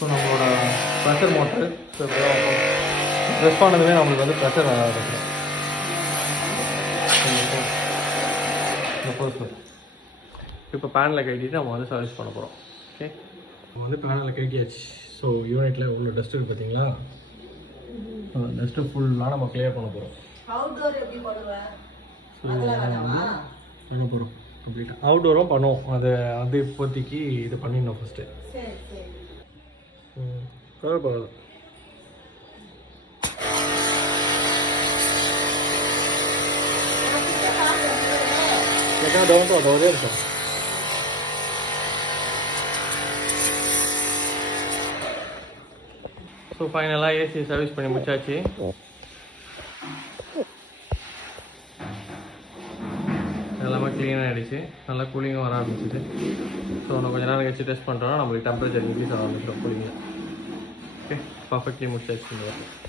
So நம்மளோட pressure motor so press பண்ணதுமே நம்மளுக்கு வந்து ப்ரெஷர் ஆகிடும். இப்போ பேனில் கட்டிட்டு நம்ம வந்து சர்வீஸ் பண்ண போகிறோம். ஓகே, நம்ம வந்து பேனில் கட்டியாச்சு. ஸோ யூனிட்டில் எவ்வளோ டஸ்ட் இருக்குது பார்த்தீங்களா? டஸ்ட்டு ஃபுல்லாக நம்ம கிளியர் பண்ண போகிறோம். பண்ண போகிறோம் கம்ப்ளீட்டாக. அவுட்டோரும் பண்ணுவோம். அதை வந்து இப்போதைக்கு இது பண்ணிடணும் ஃபஸ்ட்டு. பரவாயில்ல. ஒரே இருக்கும். ஸோ ஃபைனலாக ஏசி சர்வீஸ் பண்ணி முடிச்சாச்சு. எல்லாமே க்ளீனாக ஆகிடுச்சு. நல்லா கூலிங்காக வர ஆரம்பிச்சிது. ஸோ நம்ம கொஞ்சம் நேரம் கழிச்சு டெஸ்ட் பண்ணுறோன்னா நம்மளுக்கு டெம்பரேச்சர் இன்க்ரீஸ் ஆக ஆரம்பிச்சிடும் கூலிங்கில். ஓகே, பர்ஃபெக்ட்லி முடிச்சாச்சு.